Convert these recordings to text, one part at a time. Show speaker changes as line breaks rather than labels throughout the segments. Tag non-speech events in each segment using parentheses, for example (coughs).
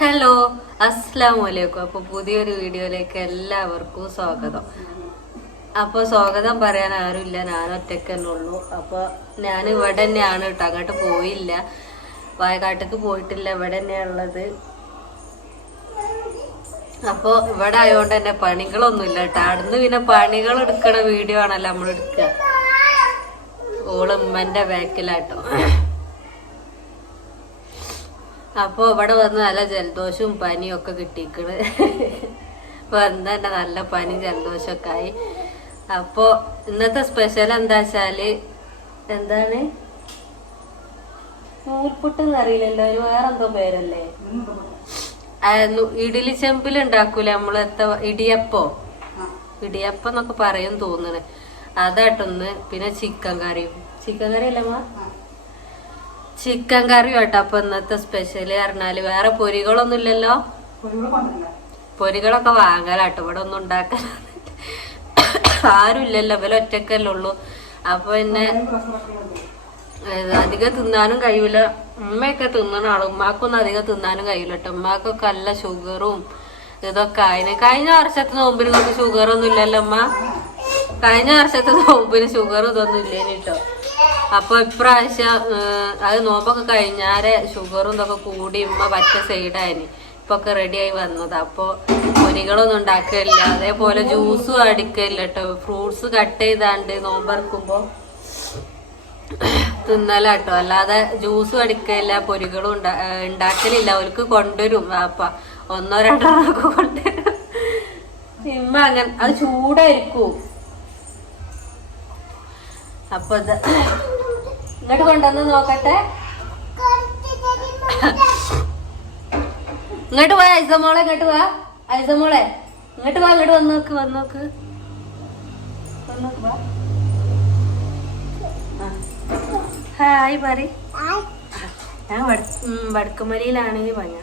Hello അസ്സാം വലൈക്കും അപ്പൊ പുതിയൊരു വീഡിയോയിലേക്ക് എല്ലാവർക്കും സ്വാഗതം. അപ്പൊ സ്വാഗതം പറയാൻ ആരുമില്ല ഞാൻ ഒറ്റയ്ക്ക് തന്നെ ഉള്ളൂ. അപ്പൊ ഞാൻ ഇവിടെ തന്നെയാണ് കേട്ടോ അങ്ങോട്ട് പോയില്ല. വയക്കാട്ടേക്ക് പോയിട്ടില്ല ഇവിടെ തന്നെയാണ് ഉള്ളത്. അപ്പൊ ഇവിടെ ആയതുകൊണ്ട് തന്നെ പണികളൊന്നുമില്ല കേട്ടോ. അവിടുന്ന് പിന്നെ പണികൾ എടുക്കണ വീഡിയോ ആണല്ലോ നമ്മൾ എടുക്കുക. ഓളുമ്മന്റെ ബാക്കിലാട്ടോ അപ്പൊ ഇവിടെ വന്ന് നല്ല ജലദോഷവും പനിയും ഒക്കെ കിട്ടിക്കണ് വന്ന് തന്നെ നല്ല പനിയും ജലദോഷം ഒക്കെ ആയി. അപ്പൊ ഇന്നത്തെ സ്പെഷ്യൽ എന്താ വെച്ചാൽ എന്താണ്? നൂൽപുട്ട് എന്നറിയില്ലല്ലോ ഒരു വേറെന്തോ പേരല്ലേ? ഇഡലി ചെമ്പിൽ ഉണ്ടാക്കൂല നമ്മളെത്ത ഇടിയപ്പോ? ഇടിയപ്പം എന്നൊക്കെ പറയും തോന്നണ്. അതായിട്ടൊന്ന് പിന്നെ ചിക്കൻ കറിയും. ചിക്കൻ കറി അല്ലേ മാ ചിക്കൻ കറി കേട്ടോ. അപ്പൊ ഇന്നത്തെ സ്പെഷ്യൽ പറഞ്ഞാൽ വേറെ പൊരികളൊന്നും ഇല്ലല്ലോ? പൊരികളൊക്കെ വാങ്ങലാട്ടോ. ഇവിടെ ഒന്നും ഉണ്ടാക്കാൻ (coughs) ആരും ഇല്ലല്ലോ. ഇവല ഒറ്റക്കല്ലേ ഉള്ളൂ. അപ്പൊ പിന്നെ അധികം തിന്നാനും കഴിയൂല. ഉമ്മയൊക്കെ തിന്നണ ആൾ. ഉമ്മാക്കൊന്നും അധികം തിന്നാനും കഴിയൂല കേട്ടോ. ഉമ്മാക്കൊക്കെ നല്ല ഷുഗറും ഇതൊക്കെ ആയിന്. കഴിഞ്ഞ വർഷത്തെ നോമ്പിന് നമുക്ക് ഷുഗറൊന്നും ഇല്ലല്ലോ ഉമ്മ? കഴിഞ്ഞ വർഷത്തെ നോമ്പിന് ഷുഗറും ഇതൊന്നും ഇല്ലേനി കേട്ടോ. അപ്പൊ ഇപ്രാവശ്യം അത് നോമ്പൊക്കെ കഴിഞ്ഞാരെ ഷുഗറും ഇതൊക്കെ കൂടി ഉമ്മ പറ്റ സൈഡായിന് ഇപ്പൊ ഒക്കെ റെഡിയായി വന്നത്. അപ്പൊ പൊരികളൊന്നും ഉണ്ടാക്കില്ല അതേപോലെ ജ്യൂസും അടിക്കില്ല കേട്ടോ ഫ്രൂട്ട്സ് കട്ട് ചെയ്താണ്ട് നോമ്പറക്കുമ്പോ തിന്നലാട്ടോ അല്ലാതെ ജ്യൂസും അടിക്കില്ല പൊരികളും ഉണ്ടാക്കലില്ല. അവർക്ക് കൊണ്ടുവരും അപ്പ ഒന്നോ രണ്ടോ ഒക്കെ കൊണ്ടുവരും. ഇമ്മ അങ്ങനെ അത് ചൂടായിരിക്കും. അപ്പൊ ഇങ്ങോട്ട് കൊണ്ടുവന്ന് നോക്കട്ടെ. ഇങ്ങോട്ട് പോയാ ഐസമോളെ ഇങ്ങോട്ട് വാ. ഐസമോളെ ഇങ്ങോട്ട് വാ ഇങ്ങോട്ട് വന്ന് നോക്ക് വന്ന് നോക്ക്. ഹായ് പറ ഞാൻ വടക്കുമലയിലാണെങ്കിൽ പറഞ്ഞ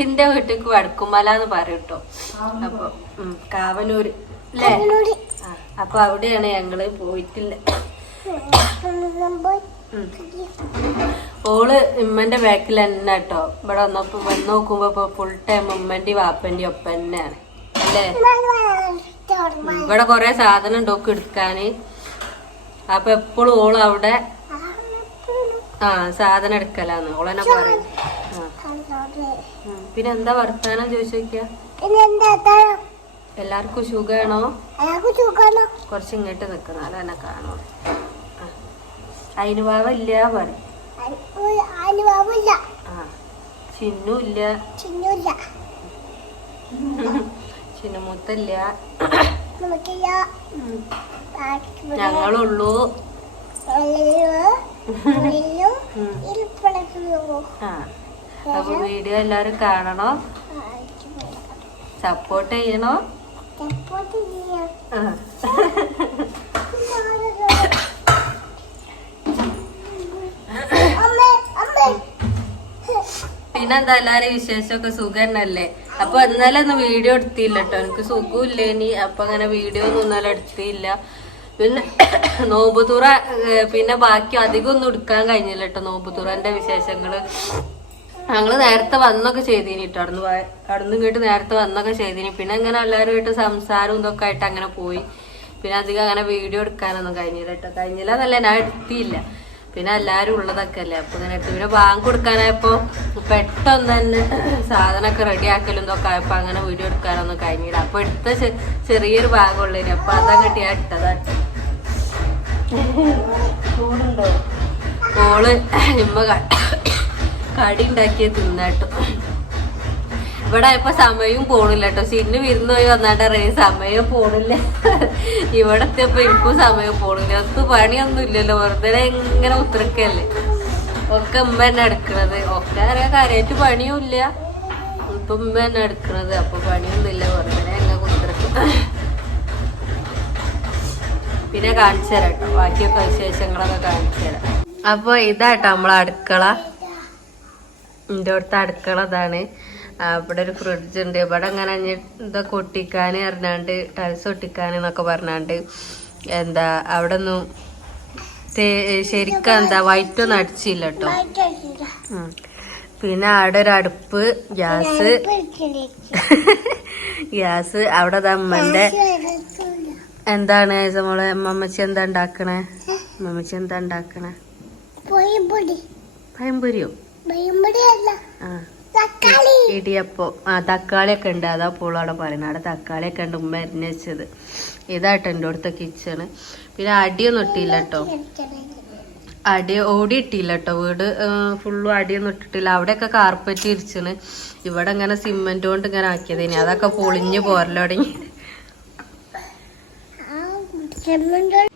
എന്റെ വീട്ടിക്ക് വടക്കുമല എന്ന് പറയൂട്ടോ അപ്പൊ കാവനൂര് അല്ലേ അപ്പൊ അവിടെയാണ് ഞങ്ങൾ പോയിട്ടില്ല. ഓൾ ഉമ്മന്റെ ബാക്കിൽ തന്നെ കേട്ടോ ഇവിടെ വന്നപ്പോ വന്ന് നോക്കുമ്പോ ഇപ്പൊ ഫുൾ ടൈം ഉമ്മന്റെ വാപ്പന്റെ ഒപ്പം തന്നെയാണ്. അല്ലേ? ഇവിടെ കൊറേ സാധനം ഉണ്ടോക്ക് എടുക്കാന്. അപ്പൊ എപ്പോഴും ഓൾ അവിടെ ആ സാധനം എടുക്കലാന്ന്. ഓളെന്നെ പറയും. പിന്നെ എന്താ വർത്താനം ചോദിച്ചു എല്ലാര്ക്കും എല്ലാവർക്കും സുഖമാണോ കുറച്ച് ഇങ്ങോട്ട് നിക്കണം അല്ല എന്നെ ഭാവം ഇല്ല പറയും ചിന്നു ഇല്ല ചിന്നുമുത്തല്ല. ഞങ്ങളുള്ളൂ. അപ്പൊ വീഡിയോ എല്ലാരും കാണണോ. സപ്പോർട്ട് ചെയ്യണോ. ആ. പിന്നെന്താ എല്ലാരും വിശേഷമൊക്കെ സുഖന്നല്ലേ? അപ്പൊ ഇന്നലെ ഒന്നും വീഡിയോ എടുത്തില്ല കേട്ടോ എനിക്ക് സുഖമില്ല ഇനി അപ്പൊ അങ്ങനെ വീഡിയോ ഒന്നും ഇന്നലെ എടുത്തില്ല. പിന്നെ (coughs) നോമ്പുതുറ പിന്നെ ബാക്കി അധികം ഒന്നും എടുക്കാൻ കഴിഞ്ഞില്ല കേട്ടോ നോമ്പുതുറന്റെ വിശേഷങ്ങൾ. ഞങ്ങൾ നേരത്തെ വന്നൊക്കെ ചെയ്തിനി കേട്ടോ അവിടുന്ന് അവിടുന്ന് ഇങ്ങോട്ട് നേരത്തെ വന്നൊക്കെ ചെയ്തിനി. പിന്നെ അങ്ങനെ കേട്ട് സംസാരവും ഇതൊക്കെ ആയിട്ട് അങ്ങനെ പോയി. പിന്നെ അധികം അങ്ങനെ വീഡിയോ എടുക്കാനൊന്നും കഴിഞ്ഞില്ല കേട്ടോ കഴിഞ്ഞില്ല എന്നല്ല ഞാൻ എടുത്തില്ല. പിന്നെ എല്ലാരും ഉള്ളതൊക്കെ അല്ലേ അപ്പൊ ഇങ്ങനെ പിന്നെ ബാങ്ക് കൊടുക്കാനായപ്പോ പെട്ടെന്ന് തന്നെ സാധനമൊക്കെ റെഡി ആക്കലും ഇതൊക്കെ ആയപ്പോ അങ്ങനെ വീഡിയോ എടുക്കാനൊന്നും കഴിഞ്ഞില്ല. അപ്പൊ എടുത്ത ചെറിയൊരു ഭാഗമുള്ളതിന് അപ്പൊ അതാ കിട്ടിയാ ഇട്ടതാ. ചൂടുണ്ടോ? ഓൾ ഇമ്മ കടി ഉണ്ടാക്കിയ തിന്നാട്ടോ ഇവിടെ ഇപ്പൊ സമയവും പോണില്ല കേട്ടോ ചിന്നു വിരുന്ന് പോയി സമയം പോണില്ല. ഇവിടെ എത്തിയപ്പോ എനിക്കും സമയം പോണില്ല. ഒത്ത് പണിയൊന്നും ഇല്ലല്ലോ. വെറുതെ ഇങ്ങനെ ഉത്തരക്കല്ലേ ഒക്കെ ഉമ്മ തന്നെ എടുക്കണത്. ഒക്കെ അറിയാം. കാര്യമായിട്ട് പണിയും ഇല്ല ഇപ്പൊ ഉമ്മ തന്നെ എടുക്കണത്. അപ്പൊ പണിയൊന്നും ഇല്ല. വെറുതെ എങ്ങനെ ഉത്തരക്കും പിന്നെ കാണിച്ചു തരാം കേട്ടോ ബാക്കിയൊക്കെ വിശേഷങ്ങളൊക്കെ കാണിച്ചു തരാം. അപ്പൊ ഇതാട്ടോ നമ്മളെ അടുക്കള. എന്റെ അടുത്ത അടുക്കള ഇതാണ്. ഇവിടെ ഒരു ഫ്രിഡ്ജ് ഉണ്ട്. ഇവിടെ അങ്ങനെ എന്താ ഇതൊക്കെ ഒട്ടിക്കാൻ പറഞ്ഞാണ്ട് ടൈൽസ് ഒട്ടിക്കാൻ എന്നൊക്കെ പറഞ്ഞാണ്ട് എന്താ അവിടെ ഒന്നും ശരിക്കും എന്താ വൈറ്റ് ഒന്നും അടിച്ചില്ല കേട്ടോ പിന്നെ അവിടെ ഒരു അടുപ്പ് ഗ്യാസ്. ഗ്യാസ്. അവിടെ അമ്മന്റെ എന്താണ് മോളെ അമ്മമ്മച്ചി എന്താ ഉണ്ടാക്കണേ? അമ്മമ്മച്ചി എന്താ ഉണ്ടാക്കണേ?
പോയി പൊടി
പഴംപൊരിയോ ആ. ഇടിയപ്പോ. ആ തക്കാളിയൊക്കെ ഉണ്ട്. അതാ പോളാണ് പറയുന്നത്. അവിടെ തക്കാളിയൊക്കെ ഉണ്ട് ഉമ്മ അരിഞ്ഞ് വെച്ചത്. ഇതാട്ടോ എന്റെ അടുത്ത കിച്ചണ് പിന്നെ അടിയൊന്നും ഇട്ടില്ല കേട്ടോ അടി ഓടി ഇട്ടില്ല കേട്ടോ വീട് ഫുള്ളും അടിയൊന്നും ഇട്ടിട്ടില്ല. അവിടെയൊക്കെ കാർപ്പറ്റ് ഇരിച്ചാണ്. ഇവിടെ ഇങ്ങനെ സിമെന്റ് കൊണ്ട് ഇങ്ങനെ ആക്കിയത് ഇനി അതൊക്കെ പൊളിഞ്ഞ് പോരല്ലോ തുടങ്ങി.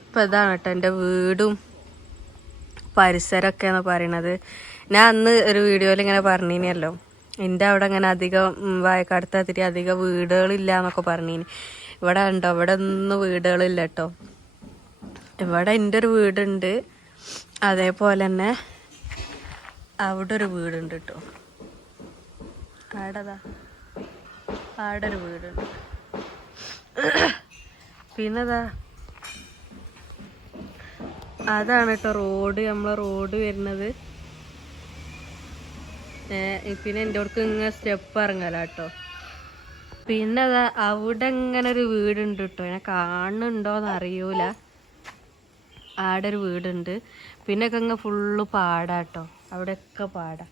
ഇപ്പൊ ഇതാണ് കേട്ടോ എന്റെ വീടും പരിസരമൊക്കെ എന്ന് പറയണത് ഞാൻ അന്ന് ഒരു വീഡിയോയിൽ ഇങ്ങനെ പറഞ്ഞിനല്ലോ എന്റെ അവിടെ അങ്ങനെ അധികം വായക്കാടത്ത് അതിരി അധികം വീടുകളില്ല എന്നൊക്കെ പറഞ്ഞിനി. ഇവിടെ ഉണ്ടോ ഇവിടെ ഒന്നും വീടുകളില്ല കേട്ടോ ഇവിടെ എന്റെ ഒരു വീടുണ്ട്. അതേപോലെ തന്നെ അവിടെ ഒരു വീടുണ്ട് കേട്ടോ ആടതാ? ആടെ ഒരു വീടുണ്ട്. പിന്നെതാ? അതാണ് കേട്ടോ റോഡ്. നമ്മളെ റോഡ് വരുന്നത്. പിന്നെ എന്റെ അടുക്ക് ഇങ്ങനെ സ്റ്റെപ്പ് ഇറങ്ങല കേട്ടോ പിന്നെ അതാ അവിടെ ഇങ്ങനെ ഒരു വീടുണ്ട് കേട്ടോ ഞാൻ കാണുന്നുണ്ടോന്ന് അറിയൂല ആടെ ഒരു വീടുണ്ട്. പിന്നെ ഒക്കെ ഇങ്ങനെ ഫുള്ള് പാടാട്ടോ. അവിടെയൊക്കെ പാടാ.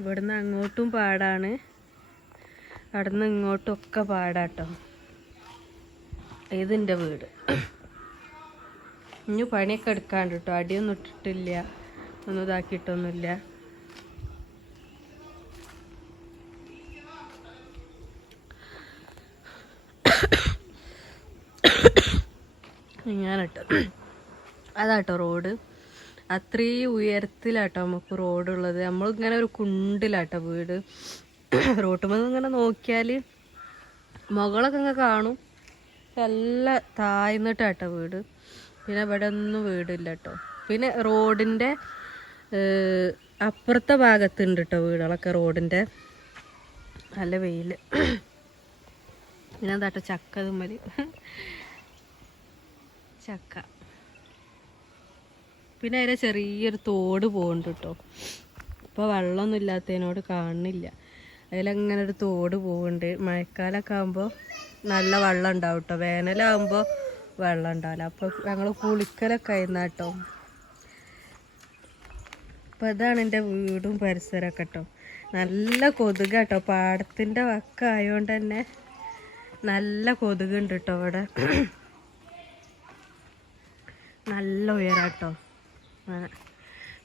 ഇവിടുന്ന് അങ്ങോട്ടും പാടാണ്. അവിടുന്ന് ഇങ്ങോട്ടും ഒക്കെ പാടാട്ടോ. ഇതിന്റെ വീട്? ഇനി പണിയൊക്കെ എടുക്കാണ്ട് കേട്ടോ അടിയൊന്നും ഇട്ടിട്ടില്ല. ഒന്നും ഇതാക്കിയിട്ടൊന്നുമില്ല. ഞാനിട്ടോ അതാട്ടോ റോഡ്. അത്രയും ഉയരത്തിലാട്ടോ നമുക്ക് റോഡുള്ളത്. നമ്മളിങ്ങനെ ഒരു കുണ്ടിലാട്ടോ വീട്. റോട്ടുമ്പോൾ ഇങ്ങനെ നോക്കിയാൽ മുകളൊക്കെ ഇങ്ങനെ കാണും. നല്ല താഴ്ന്നിട്ടാട്ടോ വീട്. പിന്നെ ഇവിടെ ഒന്നും വീടില്ല കേട്ടോ പിന്നെ റോഡിന്റെ അപ്പുറത്തെ ഭാഗത്തുണ്ട് കേട്ടോ വീടുകളൊക്കെ റോഡിന്റെ. നല്ല വെയിൽ പിന്നെ എന്താട്ടോ ചക്ക ചക്ക. പിന്നെ അതിലെ ചെറിയൊരു തോട് പോകുന്നുണ്ട് കേട്ടോ ഇപ്പോൾ വെള്ളമൊന്നും ഇല്ലാത്തതിനോട് കാണുന്നില്ല. അതിലങ്ങനെ ഒരു തോട് പോകുന്നുണ്ട് മഴക്കാലമൊക്കെ ആകുമ്പോൾ നല്ല വെള്ളം ഉണ്ടാവും കേട്ടോ വേനലാകുമ്പോൾ വെള്ളം ഉണ്ടാവില്ല. അപ്പോൾ ഞങ്ങൾ കുളിക്കലൊക്കെ ആയിരുന്ന കേട്ടോ അപ്പോൾ ഇതാണ് എന്റെ വീടും പരിസരമൊക്കെ കേട്ടോ നല്ല കൊതുക് കേട്ടോ പാടത്തിന്റെ വക്ക തന്നെ നല്ല കൊതുകുണ്ട് കേട്ടോ ഇവിടെ. നല്ല ഉയരാട്ടോ. ആ.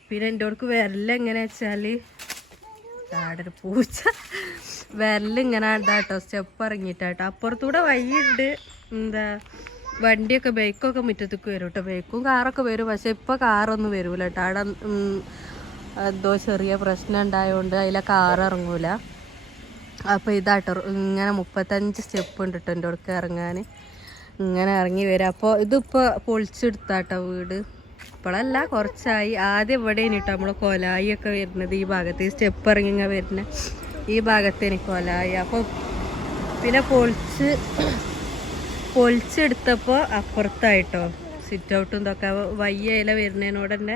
പിന്നെ എന്റെ ഓർക്ക് വിരൽ എങ്ങനെ വെച്ചാൽ ആടൊരു പൂച്ച. വിരൽ ഇങ്ങനെ ഇതാട്ടോ സ്റ്റെപ്പ് ഇറങ്ങിയിട്ടാട്ടോ. അപ്പുറത്തൂടെ വഴിയുണ്ട് എന്താ വണ്ടിയൊക്കെ ബൈക്കൊക്കെ മുറ്റത്തേക്ക് വരും കേട്ടോ ബൈക്കും കാറൊക്കെ വരും പക്ഷെ ഇപ്പം കാറൊന്നും വരൂല കേട്ടോ അവിടെ എന്തോ ചെറിയ പ്രശ്നം ഉണ്ടായതുകൊണ്ട് അതിലെ കാർ ഇറങ്ങൂല. അപ്പോൾ ഇതാട്ടോ ഇങ്ങനെ മുപ്പത്തഞ്ച് സ്റ്റെപ്പ് ഉണ്ട് കേട്ടോ എന്റെ ഇറങ്ങാൻ ഇങ്ങനെ ഇറങ്ങി വരാം. അപ്പോൾ ഇതിപ്പോൾ പൊളിച്ചെടുത്താട്ടോ വീട്. ഇപ്പോഴല്ല കുറച്ചായി. ആദ്യം ഇവിടെ കേട്ടോ നമ്മൾ കൊലായി ഒക്കെ വരുന്നത് ഈ ഭാഗത്ത്. ഈ സ്റ്റെപ്പ് ഇറങ്ങി ഇങ്ങനെ വരുന്ന. ഈ ഭാഗത്തേന് കൊലായി. അപ്പോൾ പിന്നെ പൊളിച്ച് പൊളിച്ചെടുത്തപ്പോൾ അപ്പുറത്തായിട്ടോ. സിറ്റ് ഔട്ടും ഇതൊക്കെ. വയ്യ ഇല വരുന്നതിനോട് തന്നെ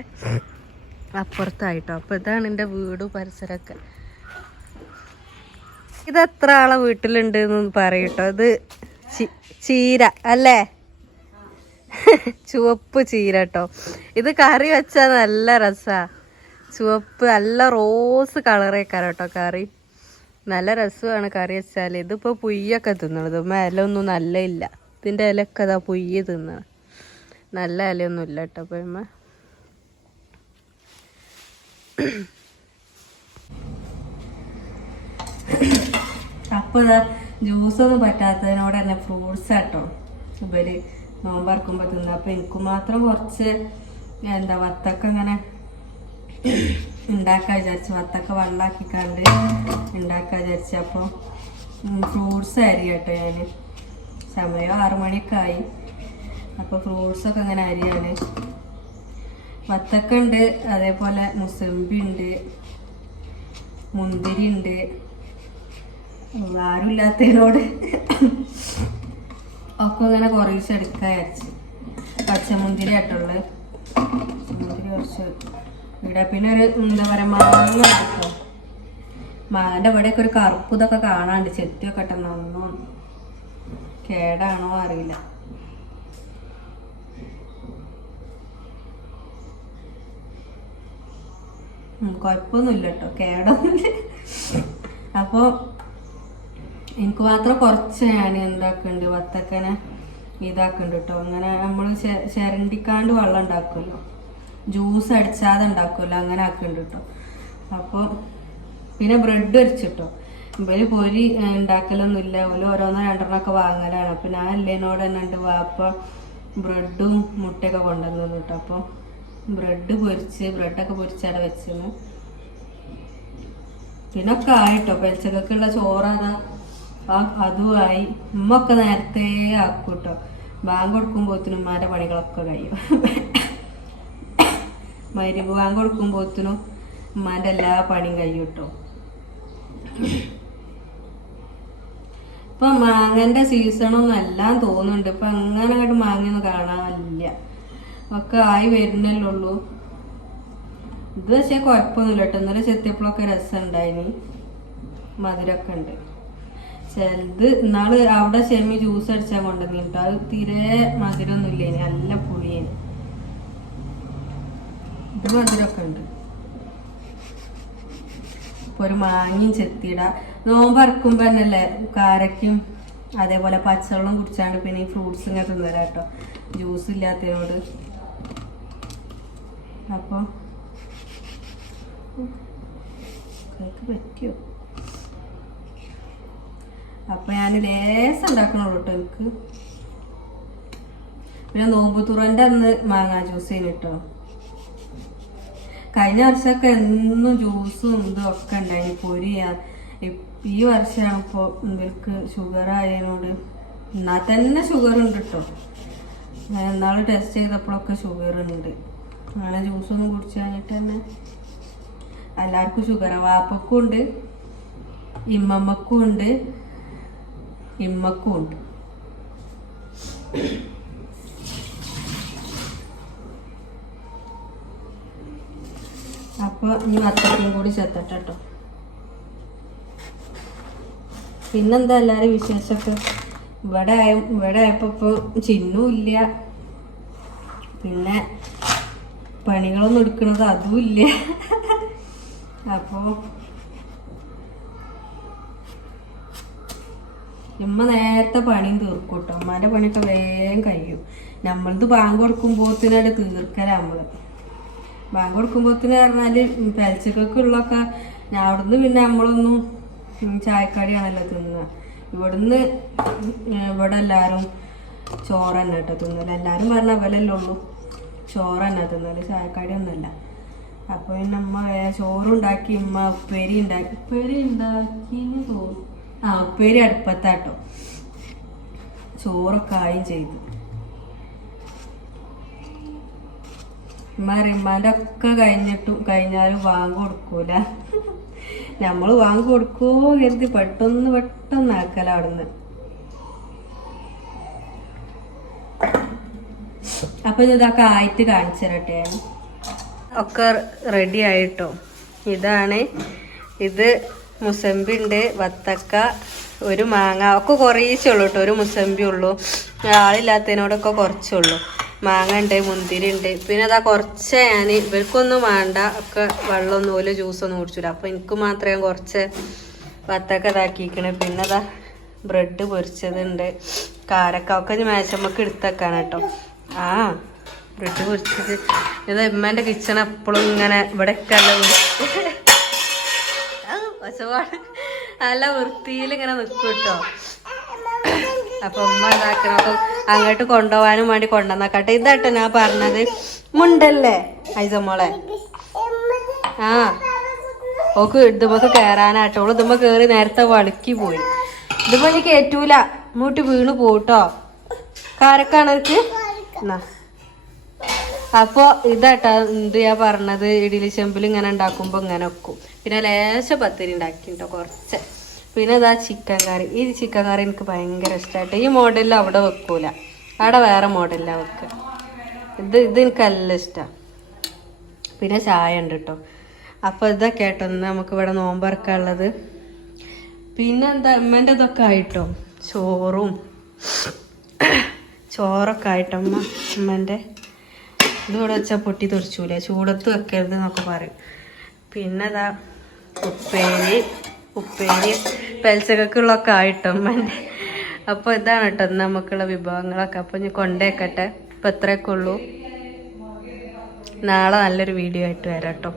അപ്പുറത്തായിട്ടോ. അപ്പോൾ ഇതാണ് എന്റെ വീടും പരിസരമൊക്കെ. ഇത് എത്ര ആളെ വീട്ടിലുണ്ട് എന്ന് പറയട്ടോ. ഇത് ചീര അല്ലേ? (laughs) ചുവപ്പ് ചീര കേട്ടോ ഇത് കറി വെച്ചാൽ നല്ല രസാ. ചുവപ്പ് നല്ല റോസ് കളറേക്കാരം കേട്ടോ കറി. നല്ല രസമാണ് കറി വെച്ചാൽ ഇതിപ്പോൾ പുയ്യൊക്കെ തിന്നണത്. ഇലൊന്നും നല്ല ഇല്ല. ഇതിന്റെ ഇലയൊക്കെ അതാ പുയ്യ് തിന്നണം നല്ല ഇലയൊന്നും ഇല്ല കേട്ടോ ഇമ്മ അപ്പോൾ ജ്യൂസൊന്നും പറ്റാത്തതിനോട് തന്നെ ഫ്രൂട്ട്സ് ആട്ടോ ഇവർ നോമ്പറക്കുമ്പോൾ തിന്ന. അപ്പം എനിക്ക് മാത്രം കുറച്ച് എന്താ വത്തക്ക ഇങ്ങനെ ഉണ്ടാക്കാൻ വിചാരിച്ചു. വത്തക്ക വെള്ളാക്കിക്കാണ്ട് ഉണ്ടാക്കാൻ വിചാരിച്ചു. അപ്പോൾ ഫ്രൂട്ട്സ് അരി കേട്ടോ ഞാൻ സമയം ആറു മണിയൊക്കെ ആയി. അപ്പോൾ ഫ്രൂട്ട്സൊക്കെ അങ്ങനെ അരിയാണ്. വത്തക്ക ഉണ്ട് അതേപോലെ മുസമ്പി ഉണ്ട് മുന്തിരി ഉണ്ട് ആരുമില്ലാത്തതിനോട് ഒക്കെ ഇങ്ങനെ കുറേശ്ശെ എടുക്കാൻ വിചാരിച്ചു. പച്ചമുന്തിരി ആയിട്ടുള്ളത് പച്ചമുന്തിരി കുറച്ച് ഇവിടെ പിന്നെ ഒരു എന്താ പറയുക മാങ്ങ എടുക്കും മാങ്ങന്റെ ഇവിടെയൊക്കെ ഒരു കറുപ്പ് ഇതൊക്കെ കാണാണ്ട് ചെത്തിയൊക്കെ ഒന്നും കേടാണോ അറിയില്ല. കുഴപ്പമൊന്നുമില്ല കേട്ടോ. കേടൊന്നുമില്ല. അപ്പോൾ എനിക്ക് മാത്രം കുറച്ച് ഞാൻ എന്താക്കുന്നുണ്ട് വത്തക്കനെ ഇതാക്കുന്നുണ്ട് കേട്ടോ അങ്ങനെ നമ്മൾ ചിരണ്ടിക്കാണ്ട് വെള്ളം ഉണ്ടാക്കുമല്ലോ ജ്യൂസ് അടിച്ചാതെ ഉണ്ടാക്കുമല്ലോ അങ്ങനെ ആക്കുന്നുണ്ട് കേട്ടോ അപ്പോൾ പിന്നെ ബ്രെഡ് വരച്ചിട്ടോ ഇവർ പൊരി ഉണ്ടാക്കലൊന്നുമില്ല ഓൽ ഓരോന്നോ രണ്ടെണ്ണമൊക്കെ വാങ്ങലാണ്. അപ്പം ഞാൻ എല്ലേനോട് തന്നെ ഉണ്ട് വാപ്പ ബ്രെഡും മുട്ടയൊക്കെ കൊണ്ടുവന്നു കേട്ടോ അപ്പോൾ ബ്രെഡ് പൊരിച്ച് ബ്രെഡൊക്കെ പൊരിച്ചവിടെ വെച്ചിരുന്നു പിന്നെ ഒക്കെ ആയിട്ടോ ഉള്ള ചോറാണ് ആ അതുമായി ഉമ്മൊക്കെ നേരത്തെ ആക്കും കേട്ടോ ബാങ്ക് കൊടുക്കുമ്പോൾ ഉമ്മാന്റെ പണികളൊക്കെ കഴിയും. മരുവ് ബാങ്ക് കൊടുക്കുമ്പോഴത്തിനും ഉമ്മാന്റെ എല്ലാ പണിയും കഴിയും കേട്ടോ ഇപ്പൊ മാങ്ങന്റെ സീസണൊന്നും എല്ലാം തോന്നുന്നുണ്ട്. ഇപ്പൊ അങ്ങനെ അങ്ങോട്ട് മാങ്ങയൊന്നും കാണാനില്ല. ഒക്കെ ആയി വരുന്നല്ലേ ഉള്ളൂ. ഇത് പക്ഷേ കുഴപ്പമൊന്നുമില്ല കേട്ടോ. ഇന്നലെ ചെത്തിയപ്പോഴൊക്കെ രസം ഉണ്ടായിനി മധുരമൊക്കെ ഉണ്ട്. ചിലത് ഇന്നാൾ അവിടെ ഷെമി ജ്യൂസ് അടിച്ചാൽ കൊണ്ടുവന്നിട്ടോ അത് തീരെ മധുരമൊന്നും ഇല്ല നല്ല പുളിയേനി ഇത് മധുരമൊക്കെ ഉണ്ട്. ഇപ്പൊ ഒരു മാങ്ങയും ചെത്തിയിടാ. നോമ്പ് ഇറക്കുമ്പോ തന്നെയല്ലേ കാരക്കും അതേപോലെ പച്ചവെള്ളം കുടിച്ചാണ്ട് പിന്നെ ഈ ഫ്രൂട്ട്സ് ഇങ്ങനെ തിന്നല കേട്ടോ. ജ്യൂസ് ഇല്ലാത്തതിനോട്. അപ്പൊ പറ്റിയോ? അപ്പൊ ഞാൻ ലേസം ഉണ്ടാക്കണുള്ളൂ കേട്ടോ എനിക്ക്. പിന്നെ നോമ്പ് തുറന്റെ അന്ന് മാങ്ങാ ജ്യൂസ് ചെയ്തിട്ടോ കഴിഞ്ഞ വർഷമൊക്കെ എന്നും ജ്യൂസും ഇതും ഒക്കെ ഉണ്ടായി പൊരിയാ ഈ വർഷമാണ് ഇപ്പോൾ ഇവർക്ക് ഷുഗർ ആയതിനോട് എന്നാൽ തന്നെ ഷുഗർ ഉണ്ട് കേട്ടോ എന്നാൾ ടെസ്റ്റ് ചെയ്തപ്പോഴൊക്കെ ഷുഗർ ഉണ്ട് അങ്ങനെ ജ്യൂസൊന്നും കുടിച്ചു കഴിഞ്ഞിട്ട് തന്നെ എല്ലാവർക്കും ഷുഗർ വാപ്പക്കും ഉണ്ട് ഇമ്മമ്മക്കും ഉണ്ട് ഇമ്മക്കും ഉണ്ട് അപ്പോൾ ഇനി വത്തക്കും കൂടി ചേർത്തട്ടെ കേട്ടോ. പിന്നെന്താ എല്ലാവരും വിശേഷമൊക്കെ? ഇവിടെ ആയ ഇവിടെ ആയപ്പോൾ ഇപ്പോൾ പിന്നെ പണികളൊന്നും എടുക്കണത് അതുമില്ല അപ്പോൾ ഉമ്മ നേരത്തെ പണിയും തീർക്കും കേട്ടോ അമ്മാന്റെ പണിയൊക്കെ വേഗം കഴിയും. നമ്മളത് ബാങ്ക് കൊടുക്കുമ്പോഴത്തേനാണ് തീർക്കല നമ്മൾ ബാങ്ക് കൊടുക്കുമ്പോഴത്തേന് പറഞ്ഞാൽ പെൽച്ചക്കൊക്കെ ഞാൻ അവിടുന്ന് പിന്നെ നമ്മളൊന്നും ചായക്കടിയാണല്ലോ തിന്നുക ഇവിടുന്ന് ഇവിടെ എല്ലാവരും ചോറ് തന്നെ കേട്ടോ തിന്നൽ. എല്ലാവരും പറഞ്ഞ അവലല്ലേ ഉള്ളൂ. ചോറ് തന്നെ തിന്നൽ ചായക്കടിയൊന്നുമല്ല. അപ്പോൾ അപ്പൊ പിന്നെ അമ്മ ചോറുണ്ടാക്കി ഉമ്മ ഉപ്പേരി ഉണ്ടാക്കി. ഉപ്പേരി ഉണ്ടാക്കി തോന്നുന്നു. ആ ഉപ്പേരി അടുപ്പത്താട്ടോ. ചോറൊക്കെ ആയി ചെയ്തു. ഉമ്മ റിമ്മാന്റെ ഒക്കെ കഴിഞ്ഞിട്ടും കഴിഞ്ഞാലും വാങ്ങി കൊടുക്കൂല. നമ്മൾ വാങ്ങി കൊടുക്കോ കരുതി പെട്ടെന്ന് പെട്ടെന്ന് ആക്കല അവിടുന്ന്. അപ്പൊ ഇതൊക്കെ ആയിട്ട് കാണിച്ചരട്ടെ ഒക്കെ റെഡി ആയിട്ടോ. ഇതാണ് ഇത് മുസമ്പി ഉണ്ട് വത്തക്ക ഒരു മാങ്ങ ഒക്കെ കുറേശേ ഉള്ളു കേട്ടോ ഒരു മുസമ്പി ഉള്ളൂ. ആളില്ലാത്തതിനോടൊക്കെ കുറച്ചുള്ളൂ. മാങ്ങ ഉണ്ട് മുന്തിരി ഉണ്ട് പിന്നെ അതാ കുറച്ച് ഞാൻ ഇവർക്കൊന്നും വേണ്ട ഒക്കെ വെള്ളമൊന്നും ഓരോ ജ്യൂസൊന്നും കുടിച്ചില്ല അപ്പോൾ എനിക്ക് മാത്രമേ കുറച്ച് വത്തക്ക ഇതാക്കിക്കണ്. പിന്നെ അതാ ബ്രെഡ് പൊരിച്ചതുണ്ട്. കാരക്ക ഒക്കെ മേശമ്മക്ക് എടുത്തേക്കാണ് കേട്ടോ ആ ബ്രെഡ് പൊരിച്ചത്. ഇത് ഉമ്മേന്റെ കിച്ചൺ എപ്പോഴും ഇങ്ങനെ ഇവിടെ ഒച്ചപാട് നല്ല വൃത്തിയിൽ ഇങ്ങനെ നിൽക്കും കേട്ടോ. അപ്പൊ ഉമ്മ ഉണ്ടാക്കണം അപ്പൊ അങ്ങോട്ട് കൊണ്ടുപോകാനും വേണ്ടി കൊണ്ടുവന്നാക്കട്ടെ. ഇതാട്ടോ ഞാൻ പറഞ്ഞത്. മുണ്ടല്ലേ? ഐസ മോളെ. ആ. ഓക്ക് ഇതുമ്പക്ക് കേറാനാട്ടോ. ഓൾ ഇതുമ്പോ കേറി നേരത്തെ വളുക്കി പോയി. ഇതുമ്പോ എനിക്ക് കേറ്റൂല. മൂട്ടി വീണ് പോട്ടോ. കാരക്കാണ് എനിക്ക് എന്നാ അപ്പോ ഇതാട്ടാ എന്ത് ഞാൻ പറഞ്ഞത്. ഇഡലി ചെമ്പിൽ ഇങ്ങനെ ഉണ്ടാക്കുമ്പോ ഇങ്ങനെ വെക്കും. പിന്നെ ലേശ പത്തിരി ഉണ്ടാക്കി കേട്ടോ കുറച്ച്. പിന്നെ ഇതാ ചിക്കൻ കറി ഈ ചിക്കൻ കറി എനിക്ക് ഭയങ്കര ഇഷ്ടമായിട്ട് ഈ മോഡലിൽ അവിടെ വെക്കൂല. അവിടെ വേറെ മോഡലിലാണ് വെക്കുക ഇത് ഇത് എനിക്ക് നല്ല ഇഷ്ടമാണ് പിന്നെ ചായ ഉണ്ട് കേട്ടോ അപ്പോൾ ഇതൊക്കെ ആയിട്ടോ നമുക്ക് ഇവിടെ നോമ്പറക്കാനുള്ളത് പിന്നെ എന്താ അമ്മേന്റെ ഇതൊക്കെ ആയിട്ടോ? ചോറും. ചോറൊക്കെ ആയിട്ടമ്മ അമ്മേന്റെ ഇതിവിടെ വെച്ചാൽ പൊട്ടി തെറിച്ചൂലേ? ചൂടത്ത് വെക്കരുത് എന്നൊക്കെ പറയും. പിന്നെ ഇതാ ഉപ്പേരി ഉപ്പേരി പെൽച്ചക്കുള്ളൊക്കെ ആയിട്ടും ഉമ്മന്റെ അപ്പോൾ ഇതാണ് കേട്ടോ നമുക്കുള്ള വിഭവങ്ങളൊക്കെ. അപ്പോൾ ഞാൻ കൊണ്ടേക്കട്ടെ. ഇപ്പം ഇത്രയൊക്കെ ഉള്ളൂ. നാളെ നല്ലൊരു വീഡിയോ ആയിട്ട് വരാം കേട്ടോ.